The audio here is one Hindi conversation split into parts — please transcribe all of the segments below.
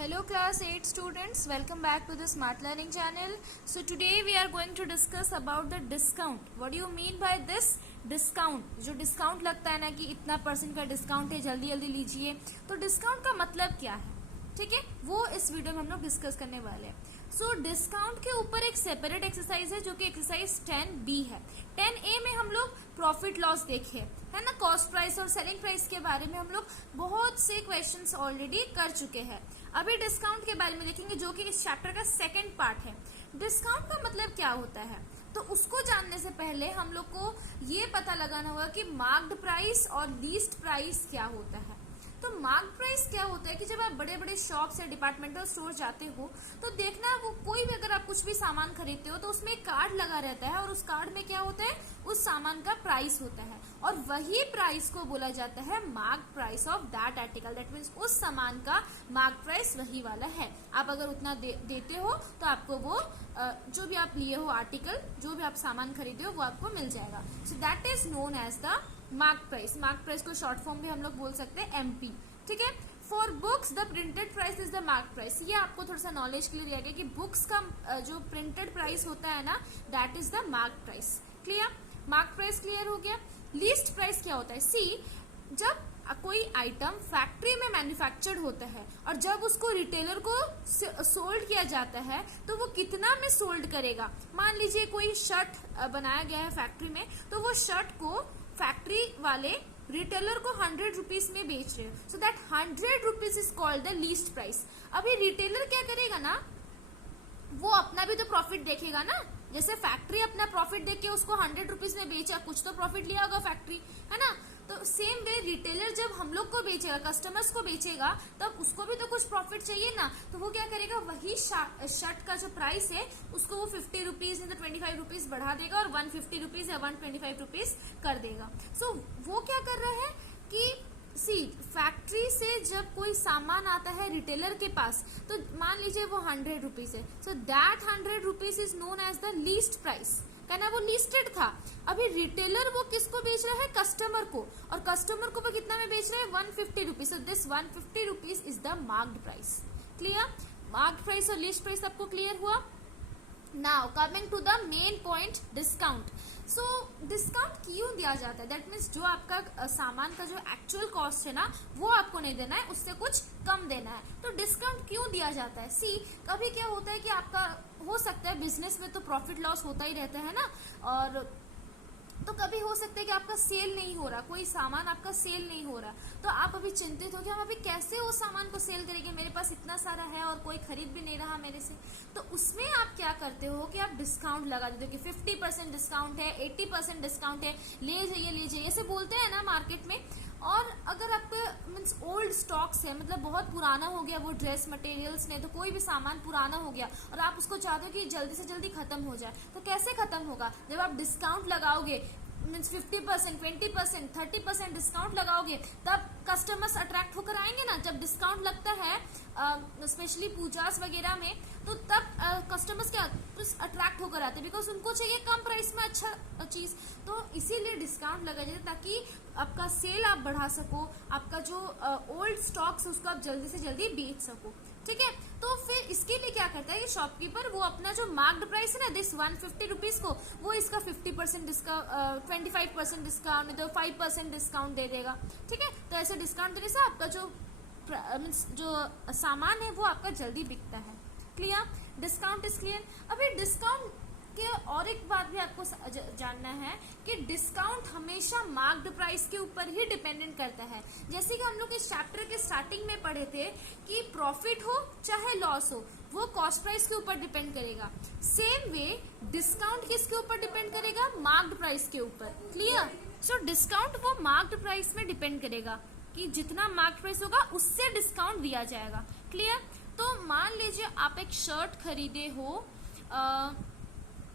Hello class 8 students, welcome back to the Smart Learning channel. So today we are going to discuss about the discount. What do you mean by this? Discount. जो discount लगता है ना कि इतना % का discount है, जल्दी जल्दी लीजिए, तो discount का मतलब क्या है, ठीक है, वो इस वीडियो में हम लोग डिस्कस करने वाले हैं. सो डिस्काउंट के ऊपर एक सेपरेट एक्सरसाइज है जो कि एक्सरसाइज 10B है. 10A में हम लोग प्रॉफिट लॉस देखे है ना, कॉस्ट प्राइस और सेलिंग प्राइस के बारे में हम लोग बहुत से क्वेश्चंस ऑलरेडी कर चुके हैं. अभी डिस्काउंट के बारे में देखेंगे जो कि इस चैप्टर का सेकंड पार्ट है. डिस्काउंट का मतलब क्या होता है, तो उसको जानने से पहले हम लोग को ये पता लगाना होगा कि मार्क्ड प्राइस और लीस्ट प्राइस क्या होता है. तो मार्क प्राइस क्या होता है कि जब आप बड़े बड़े शॉप्स या डिपार्टमेंटल स्टोर जाते हो तो देखना, वो कोई भी अगर आप कुछ भी सामान खरीदते हो तो उसमें एक कार्ड लगा रहता है और उस कार्ड में क्या होता है, उस सामान का प्राइस होता है और वही प्राइस को बोला जाता है mark price of that article. That means उस सामान का मार्क प्राइस वही वाला है. आप अगर उतना देते हो तो आपको वो जो भी आप लिए हो आर्टिकल, जो भी आप सामान खरीदे हो वो आपको मिल जाएगा. So that is known as the mark price. Mark price को शॉर्ट फॉर्म में हम लोग बोल सकते हैं MP. ठीक है. For books the printed price is the mark price. ये आपको थोड़ा सा नॉलेज के लिए दिया गया कि बुक्स का जो प्रिंटेड प्राइस होता है ना, that is the mark price. Clear? Mark price clear हो गया. लीस्ट प्राइस क्या होता है? सी, जब कोई आइटम फैक्ट्री में मैन्युफैक्चर्ड होता है और जब उसको रिटेलर को सोल्ड किया जाता है तो वो कितना में सोल्ड करेगा. मान लीजिए कोई शर्ट बनाया गया है फैक्ट्री में, तो वो शर्ट को फैक्ट्री वाले रिटेलर को 100 रुपीज में बेच रहे हो. सो that 100 rupees is called the list price. अभी रिटेलर क्या करेगा ना, वो अपना भी तो प्रॉफिट देखेगा ना. जैसे फैक्ट्री अपना प्रॉफिट देख के उसको 100 रुपीज में बेचा, कुछ तो प्रॉफिट लिया होगा फैक्ट्री, है ना. तो सेम वे रिटेलर जब हम लोग को बेचेगा, कस्टमर्स को बेचेगा, तब उसको भी तो कुछ प्रॉफिट चाहिए ना. तो वो क्या करेगा, वही शर्ट का जो प्राइस है उसको वो 50 रुपीज नहीं तो 25 रुपीज बढ़ा देगा और 150 रुपीज या 125 रुपीज कर देगा. सो वो क्या कर रहा है कि सी, फैक्ट्री से जब कोई सामान आता है रिटेलर के पास, तो मान लीजिए वो 100 रुपीज है. So that 100 rupees is known as the list price. कहना वो लिस्टेड था. अभी रिटेलर वो किसको बेच रहा है, कस्टमर को, और कस्टमर को वो कितना में बेच रहा है, 150 rupees. So this 150 rupees is the marked price. Clear? Marked price और लिस्ट प्राइस आपको क्लियर हुआ. Now coming to the main point, discount. So discount क्यों दिया जाता है? दैट मीन्स जो आपका सामान का जो एक्चुअल कॉस्ट है ना, वो आपको नहीं देना है, उससे कुछ कम देना है. तो डिस्काउंट क्यों दिया जाता है? सी, कभी क्या होता है कि आपका हो सकता है बिजनेस में तो प्रॉफिट लॉस होता ही रहता है ना, और तो कभी हो सकता है कि आपका सेल नहीं हो रहा, कोई सामान आपका सेल नहीं हो रहा, तो आप अभी चिंतित हो कि हम अभी कैसे वो सामान को सेल करेंगे, मेरे पास इतना सारा है और कोई खरीद भी नहीं रहा मेरे से. तो उसमें आप क्या करते हो कि आप डिस्काउंट लगा देते हो कि 50% डिस्काउंट है, 80% डिस्काउंट है, ले जाइए, ऐसे बोलते हैं ना मार्केट में. और अगर आपका मीन्स ओल्ड स्टॉक्स है, मतलब बहुत पुराना हो गया वो ड्रेस मटेरियल्स में, तो कोई भी सामान पुराना हो गया और आप उसको चाहते हो कि जल्दी से जल्दी खत्म हो जाए, तो कैसे खत्म होगा? जब आप डिस्काउंट लगाओगे, मीन्स 50%, 20%, 30% डिस्काउंट लगाओगे, तब कस्टमर्स अट्रैक्ट होकर आएंगे ना. जब डिस्काउंट लगता है स्पेशली पूजास वगैरह में, तो तब कस्टमर्स क्या अट्रैक्ट होकर आते हैं, बिकॉज उनको चाहिए कम प्राइस में अच्छा चीज. तो इसीलिए डिस्काउंट लगाया जाता है ताकि आपका सेल आप बढ़ा सको, आपका जो ओल्ड स्टॉक्स है उसको आप जल्दी से जल्दी बेच सको. ठीक है. तो फिर इसके लिए क्या करता है कि शॉपकीपर वो अपना जो मार्क्ड प्राइस है ना, दिस 150 रुपीज को, वो इसका 50% डिस्काउंट, 25% डिस्काउंट, नहीं तो 5% डिस्काउंट दे देगा. ठीक है. तो ऐसे डिस्काउंट देने से आपका जो मीन्स जो सामान है वो आपका जल्दी बिकता है. क्लियर? Discount is clear. अभी डिस्काउंट के और एक बात भी आपको जानना है कि डिस्काउंट हमेशा मार्क्ड प्राइस के ऊपर ही डिपेंडेंट करता है. जैसे कि हम लोग इस चैप्टर के स्टार्टिंग में पढ़े थे कि प्रॉफिट हो चाहे लॉस हो, वो कॉस्ट प्राइस के ऊपर डिपेंड करेगा. सेम वे डिस्काउंट किसके ऊपर डिपेंड करेगा? मार्क्ड प्राइस के ऊपर. क्लियर? सो डिस्काउंट वो मार्क्ड प्राइस में डिपेंड करेगा कि जितना मार्क्ड प्राइस होगा उससे डिस्काउंट दिया जाएगा. क्लियर? तो मान लीजिए आप एक शर्ट खरीदे हो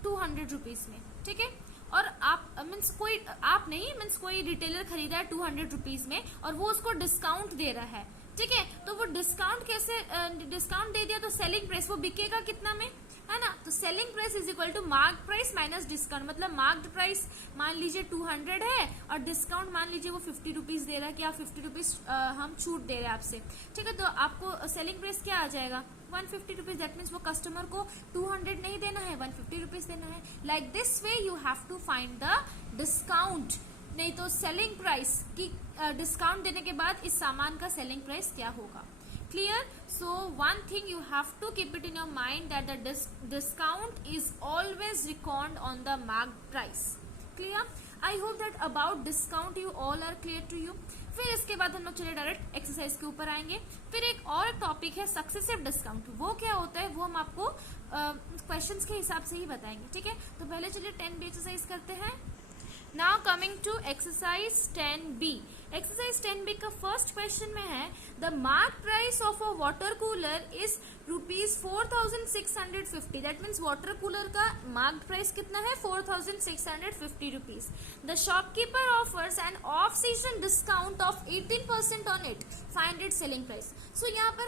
200 रुपीज में, ठीक है, और आप मीन्स कोई आप नहीं मीन्स कोई रिटेलर खरीदा है 200 रुपीज में और वो उसको डिस्काउंट दे रहा है. ठीक है. तो वो डिस्काउंट कैसे डिस्काउंट दे दिया, तो सेलिंग प्राइस वो बिकेगा कितना में, है ना। तो selling price is equal to mark price minus discount, मतलब मार्क्ड प्राइस मान लीजिए 200 है और डिस्काउंट मान लीजिए वो 50 रुपीज दे रहा है कि आप 50 रुपीज हम छूट दे रहे हैं आपसे, ठीक है। तो आपको सेलिंग प्राइस क्या आ जाएगा 150 रुपीज। दैट मीन्स वो कस्टमर को 200 नहीं देना है, 150 रुपीज देना है। Like this way you have to find the discount, नहीं तो सेलिंग प्राइस की डिस्काउंट देने के बाद इस सामान का सेलिंग प्राइस क्या होगा। Clear? So one thing you have to keep it in your mind that the discount is always reckoned on the marked price. Clear? I hope that about discount you all are clear to you. फिर इसके बाद हम लोग चले डायरेक्ट एक्सरसाइज के ऊपर आएंगे। फिर एक और टॉपिक है सक्सेसिव डिस्काउंट। वो क्या होता है वो हम आपको क्वेश्चंस के हिसाब से ही बताएंगे, ठीक है। तो पहले चलिए 10B एक्सरसाइज करते हैं। Now coming to exercise 10B. Exercise 10B का फर्स्ट क्वेश्चन में है the mark price of a water cooler is ₹4650। That means water cooler का मार्क प्राइस कितना है 4650 rupees. The shopkeeper offers an off season discount of 18% on it, find it selling price. So यहाँ पर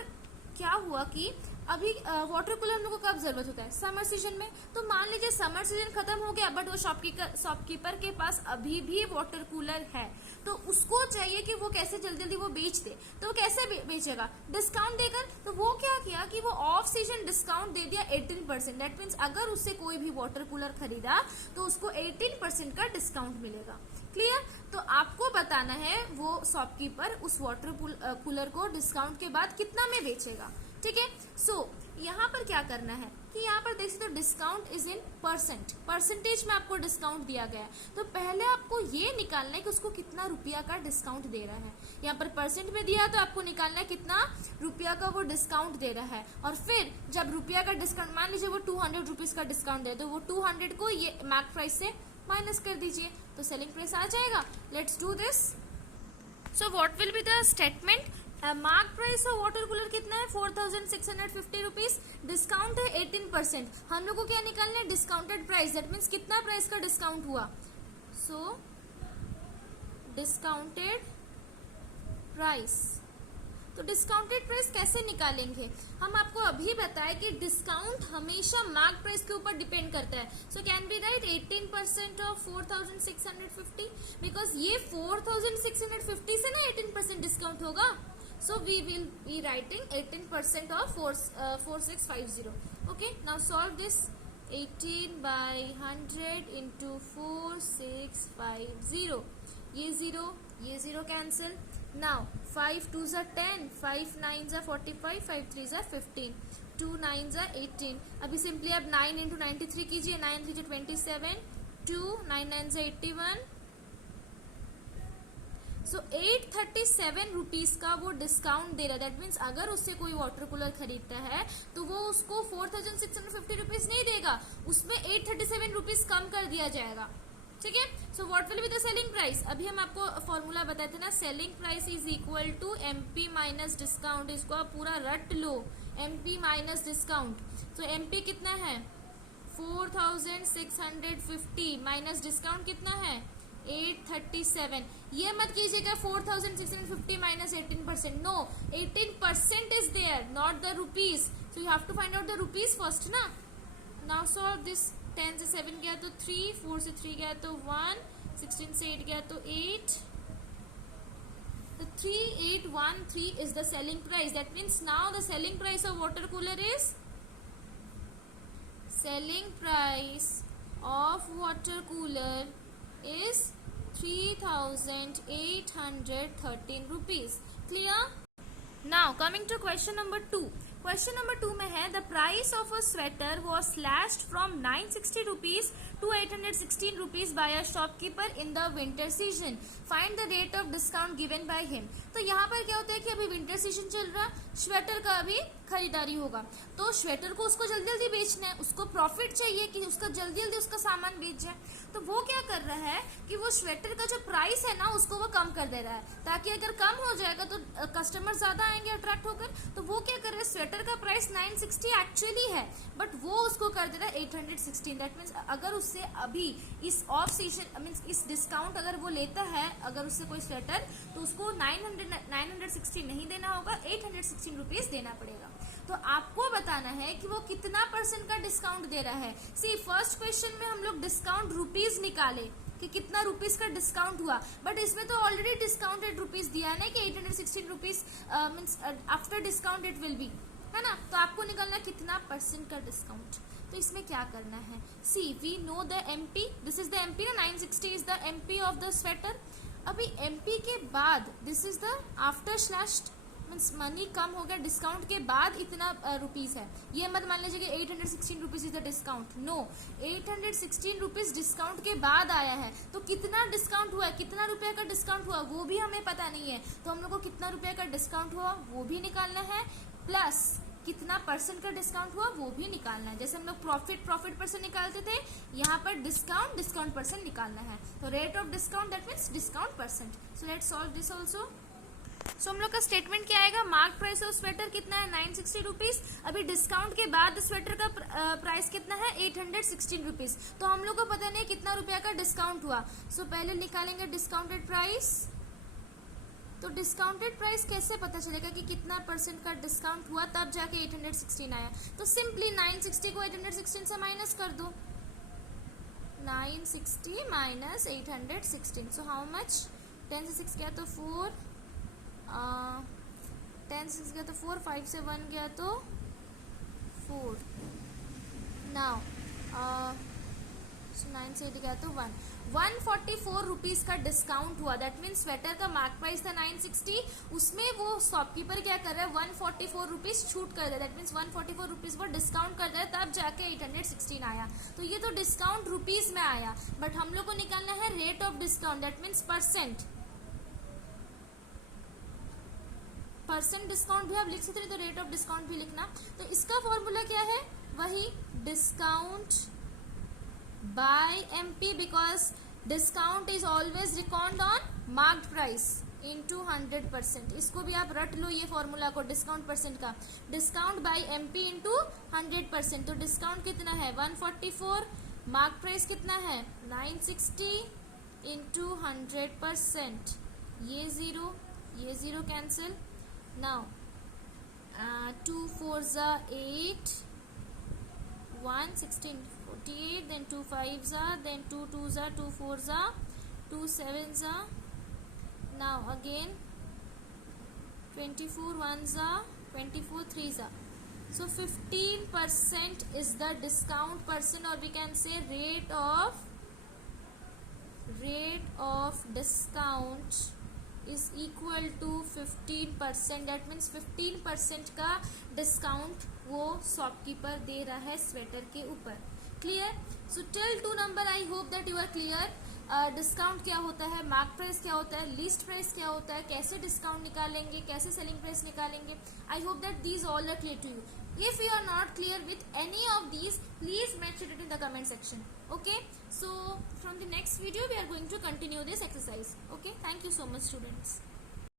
क्या हुआ कि अभी वाटर कूलर हम लोग को कब जरूरत होता है समर सीजन में। तो मान लीजिए समर सीजन खत्म हो गया बट वो शॉपकीपर के पास अभी भी वाटर कूलर है, तो उसको चाहिए कि वो कैसे जल्दी जल्दी वो बेच दे। तो वो कैसे बेचेगा डिस्काउंट देकर। तो वो क्या किया कि वो ऑफ सीजन डिस्काउंट दे दिया 18%। दैट मीन्स अगर उससे कोई भी वाटर कूलर खरीदा तो उसको 18% का डिस्काउंट मिलेगा। क्लियर? तो आपको बताना है वो शॉपकीपर उस वाटर कूलर को डिस्काउंट के बाद कितना में बेचेगा, ठीक है। सो यहाँ पर क्या करना है कि यहाँ पर देख सकते हो डिस्काउंट इज इन परसेंटेज में आपको डिस्काउंट दिया गया है। तो पहले आपको ये निकालना है कि उसको कितना रुपया का डिस्काउंट दे रहा है। यहाँ पर परसेंट में दिया तो आपको निकालना है कितना रुपया का वो डिस्काउंट दे रहा है। और फिर जब रुपया का डिस्काउंट मान लीजिए वो 200 रुपीज का डिस्काउंट दे तो वो 200 को ये मार्क प्राइस से माइनस कर दीजिए तो सेलिंग प्राइस आ जाएगा। Let's do this. So what will be the statement. Mark price of water cooler कितना है 4650 रुपीज, डिस्काउंट है 18%। हम लोग को क्या निकालना है डिस्काउंटेड प्राइस। दैट मीन्स कितना प्राइस का डिस्काउंट हुआ। सो डिस्काउंटेड प्राइस, तो डिस्काउंटेड प्राइस कैसे निकालेंगे। हम आपको अभी बताए कि डिस्काउंट हमेशा मार्क प्राइस के ऊपर डिपेंड करता है। So can be right 18% of 4650, because ये 4650 से ना 18% डिस्काउंट होगा। So we will be writing 18% of 4650. Okay, now solve this. 18 by 100 into 4650. ये 0 cancel. Now 5 2s are 10, 5 9s are 45, 5 3s are 15, 2 9s are 18. अभी सिंपली अब 9 into 93 कीजिए, 9 3 27, 2 9 9s are 81. सो 837 रुपीज का वो डिस्काउंट दे रहा है। दैट मीन्स अगर उससे कोई वाटर कूलर खरीदता है तो वो उसको 4650 रुपीज नहीं देगा, उसमें 837 रुपीज कम कर दिया जाएगा, ठीक है। So what will be the selling price. अभी हम आपको फॉर्मूला बताए थे ना, selling price is equal to MP minus discount. इसको आप पूरा रट लो, एमपी माइनस डिस्काउंट। तो एमपी कितना है 4650 माइनस डिस्काउंट कितना है 837। ये मत कीजिएगा 4650 minus 18%। No, 18% is there, not the rupees. So you have to find out the rupees first ना। Now solve this. 10 से 7 गया तो 3, 4 से 3 गया तो 1, 16 से 8 गया तो 8। The 3813 is the selling price. That means now the selling price of water cooler is is 3813 rupees. Clear? Now coming to question number 2. Question number 2 में है the price of a sweater was slashed from 960 rupees to 816 rupees by a shopkeeper in the winter season. Find the rate of discount given by him. तो यहाँ पर क्या होता है कि अभी विंटर सीजन चल रहा, स्वेटर का अभी खरीदारी होगा, तो स्वेटर को उसको जल्दी जल्दी बेचना है, उसको प्रॉफिट चाहिए कि उसका जल्दी जल्दी उसका सामान बेच जाए। तो वो क्या कर रहा है कि वो स्वेटर का जो प्राइस है ना उसको वो कम कर दे रहा है, ताकि अगर कम हो जाएगा तो कस्टमर ज्यादा आएंगे अट्रैक्ट होकर। तो वो क्या कर रहा है स्वेटर का प्राइस प्राइस 960 एक्चुअली है, बट वो उसको कर देता है 816। दैट मीन्स अगर उससे अभी इस ऑफ सीजन मीन्स इस डिस्काउंट अगर वो लेता है, अगर उससे कोई स्वेटर, तो उसको 960 नहीं देना होगा, 816 रुपीज देना पड़ेगा। तो आपको बताना है कि वो कितना % का डिस्काउंट दे रहा है। सी फर्स्ट क्वेश्चन में हम लोग डिस्काउंट रुपीज निकाले कि कितना रुपीज का डिस्काउंट हुआ, बट इसमें तो ऑलरेडी डिस्काउंटेड रुपीज दिया है ना कि 816 rupees means after discount it will be, है ना। तो आपको निकालना कितना % का डिस्काउंट। तो इसमें क्या करना है, see we know the MP, this is the MP ना, 960 is the MP of the sweater. अभी एमपी के बाद this is the after slash means money कम हो गया, डिस्काउंट के बाद इतना रुपीज है। ये मत मान लीजिए कि 816 rupees is the discount, no, 816 rupees discount के बाद आया है। तो कितना डिस्काउंट हुआ, कितना रुपए का डिस्काउंट हुआ वो भी हमें पता नहीं है, तो हम लोग को कितना रुपए का डिस्काउंट हुआ वो भी निकालना है, प्लस कितना % का डिस्काउंट हुआ वो भी निकालना है। जैसे हम लोग प्रॉफिट % निकालते थे, यहाँ पर डिस्काउंट % निकालना है। तो rate of discount that means discount %। So let's solve this also. So हम लोग का स्टेटमेंट क्या आएगा, मार्क प्राइस ऑफ स्वेटर कितना है 960 रुपीज, अभी डिस्काउंट के बाद स्वेटर का प्राइस कितना है 816 रुपीज। तो हम लोग को पता नहीं कितना रुपया का डिस्काउंट हुआ। सो पहले निकालेंगे डिस्काउंटेड प्राइस। तो डिस्काउंटेड प्राइस कैसे पता चलेगा कि कितना % का डिस्काउंट हुआ, तब जाके 816 आया। तो सिंपली 960 को 816 से माइनस कर दो, 960 माइनस 816, सो हाउ मच, 10 से 6 गया तो 4, 10 6 गया तो 4, 5 से 1 गया तो 4, नाउ 9 से 8 गया तो 1, 144 रुपीज का डिस्काउंट हुआ। दैट मीन्स स्वेटर का मार्क प्राइस था 960, उसमें वो शॉपकीपर क्या कर रहा है 144 रुपीज छूट कर रहा है। दैट मीन्स 144 रुपीज वो डिस्काउंट कर रहा है, तब जाके 816 आया। तो ये तो डिस्काउंट रुपीज में आया, बट हम लोग को निकालना है rate of discount, that means % discount भी आप लिख सकते हैं, तो रेट ऑफ डिस्काउंट भी लिखना। तो इसका फॉर्मूला क्या है, वही discount bye MP, because discount is always record on marked price into 100%। इसको भी आप रट लो, ये फॉर्मूला को डिस्काउंट % का, डिस्काउंट बाय एमपी इंटू 100%। तो डिस्काउंट कितना है 144, मार्क प्राइस कितना है 960 इंटू 100%, ये zero cancel. Now 2 4s are 8, 1 16 48, then 2 5s are, then 2 2s are, 2 4s are, 2 7s are, now again 24 1s are, 24 3s are. So 15% is the discount %, or we can say rate of discount is equal to 15%। That means 15% का डिस्काउंट वो शॉपकीपर दे रहा है स्वेटर के ऊपर। Clear? So till 2 number I hope that you are clear. Discount क्या होता है, मार्क प्राइस क्या होता है, लिस्ट प्राइस क्या होता है, कैसे डिस्काउंट निकालेंगे, कैसे सेलिंग प्राइस निकालेंगे। I hope that these all are clear to you. If you are not clear with any of these, please mention it in the comment section. Okay, so from the next video we are going to continue this exercise. Okay, thank you so much students.